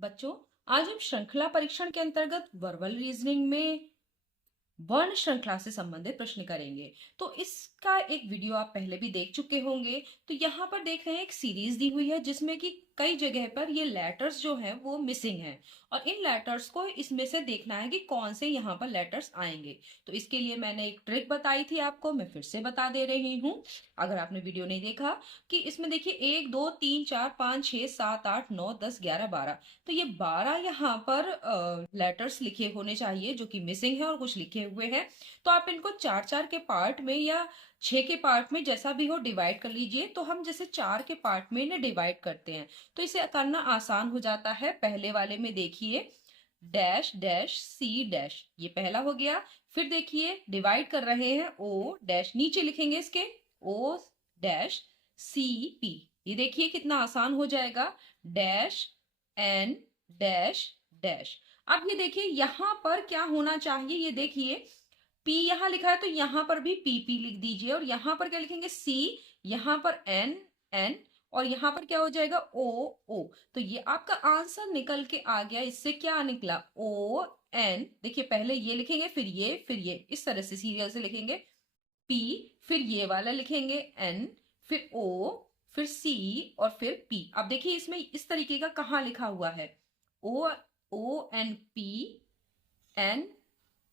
बच्चों, आज हम श्रृंखला परीक्षण के अंतर्गत वर्बल रीजनिंग में वर्ण श्रृंखला से संबंधित प्रश्न करेंगे। तो इसका एक वीडियो आप पहले भी देख चुके होंगे। तो यहाँ पर देख रहे हैं एक सीरीज दी हुई है जिसमें कि कई जगह पर ये लेटर्स जो हैं वो मिसिंग हैं और इन लेटर्स को इसमें से देखना है कि कौन से यहाँ पर लेटर्स आएंगे। तो इसके लिए मैंने एक ट्रिक बताई थी आपको, मैं फिर से बता दे रही हूँ अगर आपने वीडियो नहीं देखा। कि इसमें देखिए 1 2 3 4 5 6 7 8 9 10 11 12, तो ये 12 यहाँ पर लेटर्स लिखे होने चाहिए जो कि मिसिंग है और कुछ लिखे हुए हैं। तो आप इनको 4-4 के पार्ट में या 6 के पार्ट में जैसा भी हो डिवाइड कर लीजिए। तो हम जैसे 4 के पार्ट में इन्हें डिवाइड करते हैं तो इसे करना आसान हो जाता है। पहले वाले में देखिए डैश डैश सी डैश, ये पहला हो गया। फिर देखिए डिवाइड कर रहे हैं ओ डैश, नीचे लिखेंगे इसके ओ डैश सी पी, ये देखिए कितना आसान हो जाएगा। Dash N dash dash. अब ये देखिए यहां पर क्या होना चाहिए, ये देखिए पी यहां लिखा है तो यहां पर भी पी पी लिख दीजिए और यहां पर क्या लिखेंगे सी, यहां पर एन एन और यहां पर क्या हो जाएगा ओ ओ। तो ये आपका आंसर निकल के आ गया। इससे क्या निकला ओ एन, देखिए पहले ये लिखेंगे फिर ये इस तरह से सीरियल से लिखेंगे। पी, फिर ये वाला लिखेंगे एन, फिर ओ, फिर सी और फिर पी। अब देखिए इसमें इस तरीके का कहाँ लिखा हुआ है O O N P N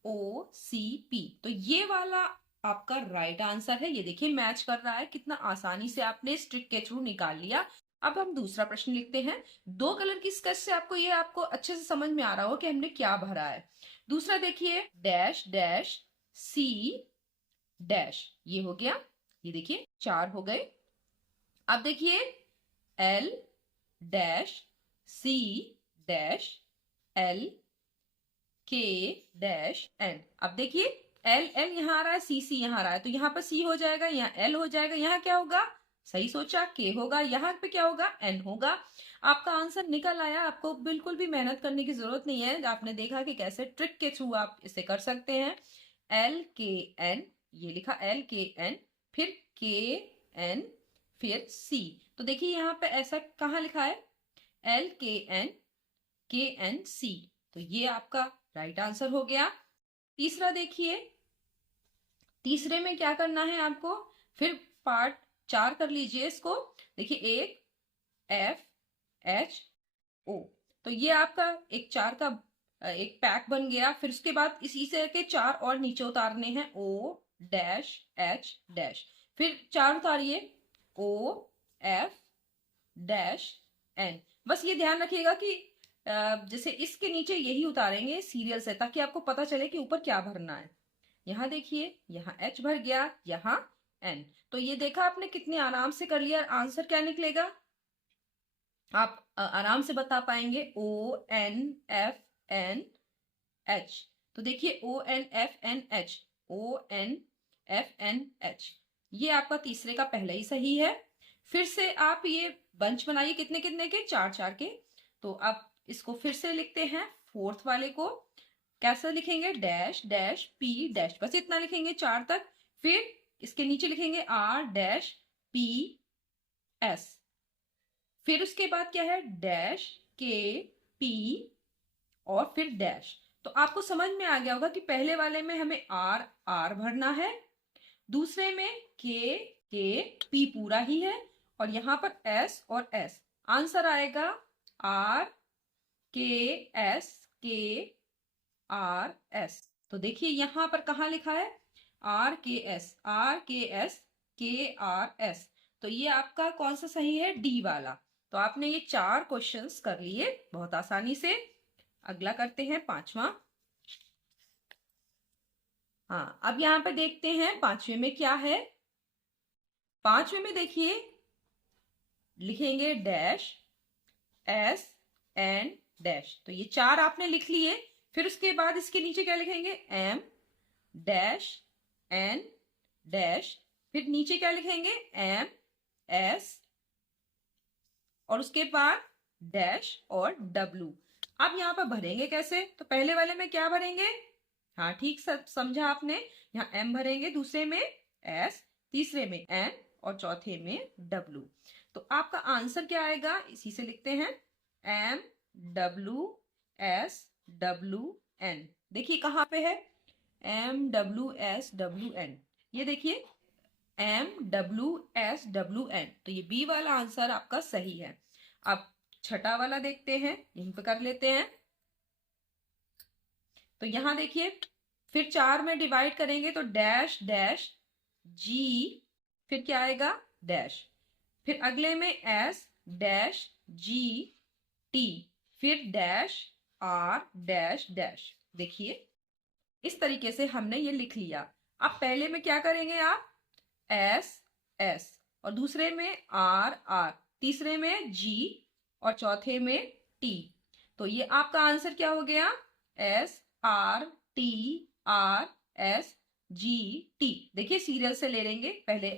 O C P. तो ये वाला आपका राइट आंसर है। ये देखिए मैच कर रहा है, कितना आसानी से आपने इस ट्रिक के थ्रू निकाल लिया। अब हम दूसरा प्रश्न लिखते हैं। दो कलर की स्केच से आपको अच्छे से समझ में आ रहा हो कि हमने क्या भरा है। दूसरा देखिए डैश डैश सी डैश, ये हो गया। ये देखिए 4 हो गए। अब देखिए L dash C dash L के डैश एन। अब देखिए एल एल यहाँ आ रहा है, सी सी यहाँ आ रहा है, तो यहाँ पर सी हो जाएगा, यहाँ एल हो जाएगा, यहाँ क्या होगा, सही सोचा के होगा, यहाँ पे क्या होगा एन होगा। आपका आंसर निकल आया। आपको बिल्कुल भी मेहनत करने की जरूरत नहीं है। आपने देखा कि कैसे ट्रिक के थ्रू आप इसे कर सकते हैं। एल के एन, ये लिखा एल के एन, फिर के एन, फिर सी। तो देखिए यहाँ पे ऐसा कहाँ लिखा है एल के एन सी। तो ये आपका राइट आंसर हो गया। तीसरा देखिए, तीसरे में क्या करना है आपको, फिर पार्ट 4 कर लीजिए इसको। देखिए एक एफ एच ओ, तो ये आपका एक 4 का एक पैक बन गया। फिर उसके बाद इसी से के 4 और नीचे उतारने हैं ओ डैश एच डैश, फिर 4 उतारिए ओ एफ डैश एन। बस ये ध्यान रखिएगा कि जैसे इसके नीचे यही उतारेंगे सीरियल से, ताकि आपको पता चले कि ऊपर क्या भरना है। यहाँ देखिए यहाँ एच भर गया, यहाँ एन। तो ये देखा आपने कितने आराम से कर लिया। आंसर क्या निकलेगा आप आराम से बता पाएंगे, O N F N H. तो देखिए O N F N H, O N F N H, ये आपका तीसरे का पहले ही सही है। फिर से आप ये बंच बनाइए कितने कितने के, 4-4 के। तो आप इसको फिर से लिखते हैं। फोर्थ वाले को कैसे लिखेंगे, डैश डैश पी डैश, बस इतना लिखेंगे 4 तक। फिर इसके नीचे लिखेंगे आर डैश पी एस, फिर उसके बाद क्या है डैश के पी और फिर डैश। तो आपको समझ में आ गया होगा कि पहले वाले में हमें आर आर भरना है, दूसरे में के पी पूरा ही है और यहां पर एस और एस। आंसर आएगा आर के आर एस। तो देखिए यहां पर कहा लिखा है आर के एस के आर एस। तो ये आपका कौन सा सही है, डी वाला। तो आपने ये 4 क्वेश्चंस कर लिए बहुत आसानी से। अगला करते हैं 5वां। हाँ, अब यहां पर देखते हैं 5वें में क्या है। 5वें में देखिए लिखेंगे डैश एस एन डैश। तो ये 4 आपने लिख लिए। फिर उसके बाद इसके नीचे क्या लिखेंगे एम डैश एन डैश, फिर नीचे क्या लिखेंगे एम एस और उसके बाद डैश और डब्लू। अब यहाँ पर भरेंगे कैसे, तो पहले वाले में क्या भरेंगे, हाँ ठीक समझा आपने, यहाँ एम भरेंगे, दूसरे में एस, तीसरे में एन और चौथे में डब्लू। तो आपका आंसर क्या आएगा, इसी से लिखते हैं एम MWSWN। देखिए कहाँ पे है, MWSWN, ये देखिए MWSWN, तो ये बी वाला आंसर आपका सही है। अब छठा वाला देखते हैं, यहीं पे कर लेते हैं। तो यहां देखिए फिर 4 में डिवाइड करेंगे तो डैश डैश जी, फिर क्या आएगा डैश, फिर अगले में एस डैश जी टी, फिर डैश आर डैश डैश। देखिए इस तरीके से हमने ये लिख लिया। अब पहले में क्या करेंगे आप, एस एस, और दूसरे में आर आर, तीसरे में जी, और चौथे में टी। तो ये आपका आंसर क्या हो गया, S R T R S G T. देखिए सीरियल से ले लेंगे, पहले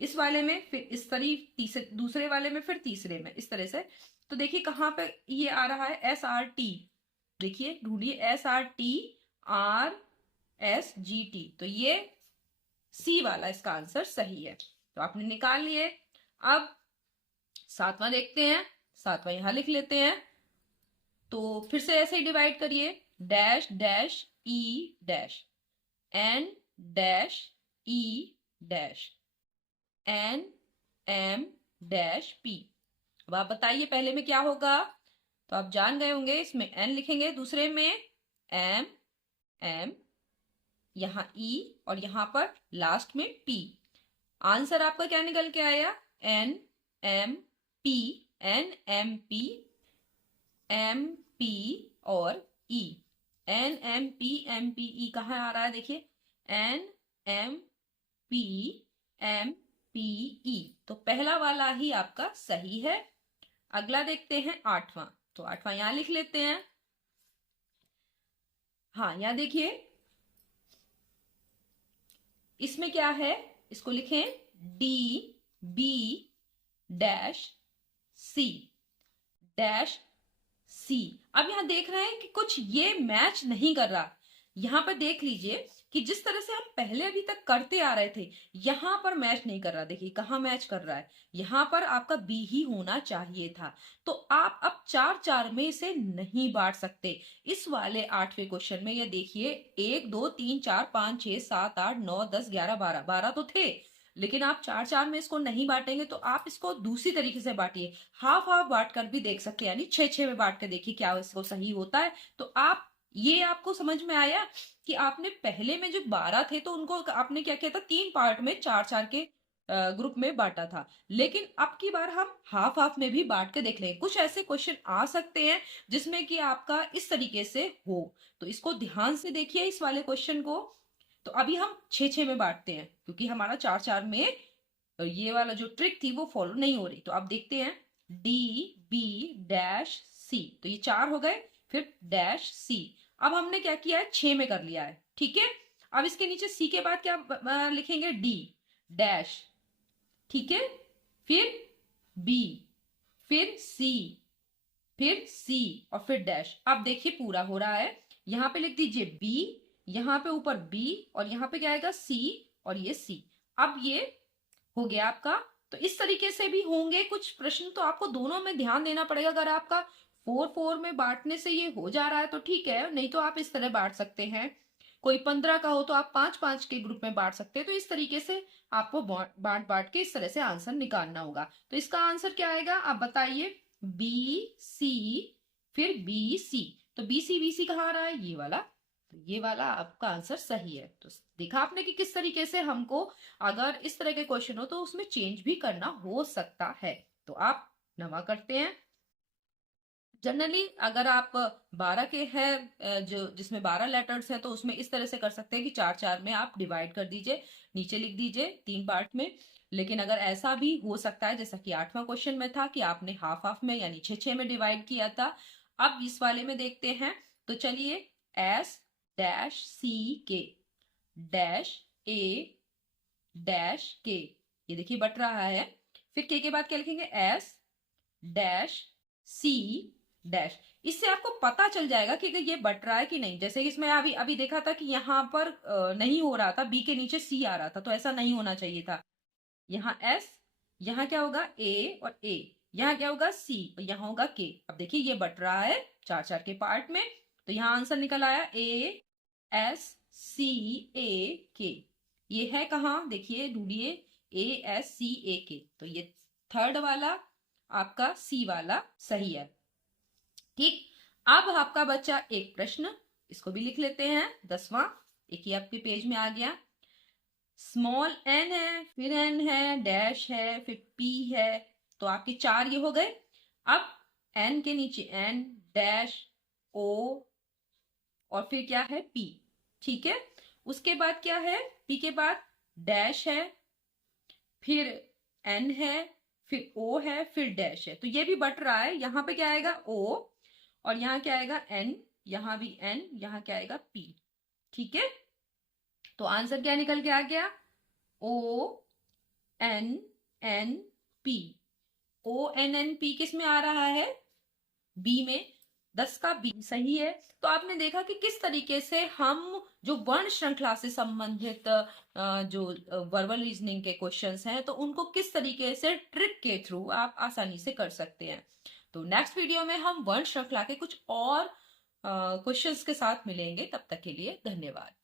इस वाले में, फिर इस तरीफ तीसरे, दूसरे वाले में, फिर तीसरे में, इस तरह से। तो देखिए कहाँ पे ये आ रहा है, एस आर टी। देखिए ढूंढिए, S R T R S G T, तो ये सी वाला इसका आंसर सही है। तो आपने निकाल लिए। अब सातवां देखते हैं, सातवां यहां लिख लेते हैं। तो फिर से ऐसे ही डिवाइड करिए, dash dash E dash, N dash E dash, N M dash P. अब आप बताइए पहले में क्या होगा, तो आप जान गए होंगे, इसमें एन लिखेंगे, दूसरे में एम एम, यहां ई, और यहां पर लास्ट में पी। आंसर आपका क्या निकल के आया, N M P, N M P, M P और E. N M P E कहाँ आ रहा है, देखिए N M P M P E, तो पहला वाला ही आपका सही है। अगला देखते हैं आठवां, तो आठवां यहां लिख लेते हैं। हाँ यहां देखिए, इसमें क्या है, इसको लिखें D B dash C dash C. अब यहां देख रहे हैं कि कुछ ये मैच नहीं कर रहा। यहां पर देख लीजिए कि जिस तरह से हम पहले अभी तक करते आ रहे थे, यहां पर मैच नहीं कर रहा। देखिए कहां मैच कर रहा है, यहां पर आपका बी ही होना चाहिए था। तो आप अब 4-4 में इसे नहीं बांट सकते। इस वाले आठवें क्वेश्चन में ये देखिए 1 2 3 4 5 6 7 8 9 10 11 12, 12 तो थे, लेकिन आप 4-4 में इसको नहीं बांटेंगे। तो आप इसको दूसरी तरीके से बांटिए, हाफ हाफ बांट कर भी देख सकते हैं, यानी 6-6 में बांट कर देखिए क्या इसको सही होता है। तो आप ये आपको समझ में आया कि आपने पहले में जो 12 थे तो उनको आपने क्या किया था, 3 पार्ट में 4-4 के ग्रुप में बांटा था। लेकिन अब की बार हम हाफ हाफ में भी बांट के देख लेंगे। कुछ ऐसे क्वेश्चन आ सकते हैं जिसमें कि आपका इस तरीके से हो, तो इसको ध्यान से देखिए इस वाले क्वेश्चन को। तो अभी हम 6-6 में बांटते हैं, क्योंकि हमारा 4-4 में ये वाला जो ट्रिक थी वो फॉलो नहीं हो रही। तो अब देखते हैं डी बी डैश सी, तो ये 4 हो गए, फिर डैश सी। अब हमने क्या किया है, 6 में कर लिया है, ठीक है। अब इसके नीचे सी के बाद क्या लिखेंगे, डी डैश, ठीक है, फिर बी, फिर सी, फिर सी, और फिर डैश। अब देखिए पूरा हो रहा है, यहां पे लिख दीजिए बी, यहां पे ऊपर बी, और यहां पे क्या आएगा सी, और ये सी। अब ये हो गया आपका। तो इस तरीके से भी होंगे कुछ प्रश्न, तो आपको दोनों में ध्यान देना पड़ेगा। अगर आपका 4-4 में बांटने से ये हो जा रहा है तो ठीक है, नहीं तो आप इस तरह बांट सकते हैं। कोई 15 का हो तो आप 5-5 के ग्रुप में बांट सकते हैं। तो इस तरीके से आपको बांट बांट के इस तरह से आंसर निकालना होगा। तो इसका आंसर क्या आएगा, आप बताइए, बी सी, फिर बी सी। तो बी सी कहाँ आ रहा है, ये वाला। तो ये वाला आपका आंसर सही है। तो देखा आपने कि किस तरीके से हमको अगर इस तरह के क्वेश्चन हो तो उसमें चेंज भी करना हो सकता है। तो आप नवा करते हैं। जनरली अगर आप 12 के हैं, जो जिसमें 12 लेटर्स हैं, तो उसमें इस तरह से कर सकते हैं कि 4-4 में आप डिवाइड कर दीजिए, नीचे लिख दीजिए 3 पार्ट में। लेकिन अगर ऐसा भी हो सकता है जैसा कि 8वां क्वेश्चन में था कि आपने हाफ हाफ में यानी 6-6 में डिवाइड किया था। अब इस वाले में देखते हैं। तो चलिए, एस डैश सी के डैश ए डैश के, ये देखिए बट रहा है। फिर के बाद क्या लिखेंगे, एस डैश सी डैश। इससे आपको पता चल जाएगा कि ये बट रहा है कि नहीं। जैसे कि इसमें अभी अभी देखा था कि यहाँ पर नहीं हो रहा था, बी के नीचे सी आ रहा था, तो ऐसा नहीं होना चाहिए था। यहाँ एस, यहाँ क्या होगा ए और ए, यहाँ क्या होगा सी और यहाँ होगा के। अब देखिए ये बट रहा है 4-4 के पार्ट में, तो यहाँ आंसर निकल आया ASCA। ये है कहाँ, देखिए ढूंढिए ASCA। तो ये थर्ड वाला आपका सी वाला सही है। ठीक, अब आपका बच्चा एक प्रश्न, इसको भी लिख लेते हैं। 10वां एक ही आपके पेज में आ गया। स्मॉल n है, फिर n है, डैश है, फिर p है, तो आपके 4 ये हो गए। अब n के नीचे n, डैश, o और फिर क्या है p। ठीक है, उसके बाद क्या है, p के बाद डैश है, फिर n है, फिर o है, फिर डैश है। तो ये भी बट रहा है, यहां पे क्या आएगा o और यहाँ क्या आएगा n, यहां भी n, यहाँ क्या आएगा p। ठीक है, तो आंसर क्या निकल के आ गया ONNP। ONNP किस में आ रहा है, बी में। 10 का बी सही है। तो आपने देखा कि किस तरीके से हम जो वर्ण श्रृंखला से संबंधित जो वर्बल रीजनिंग के क्वेश्चंस हैं, तो उनको किस तरीके से ट्रिक के थ्रू आप आसानी से कर सकते हैं। तो नेक्स्ट वीडियो में हम वर्ण श्रृंखला के कुछ और क्वेश्चंस के साथ मिलेंगे। तब तक के लिए धन्यवाद।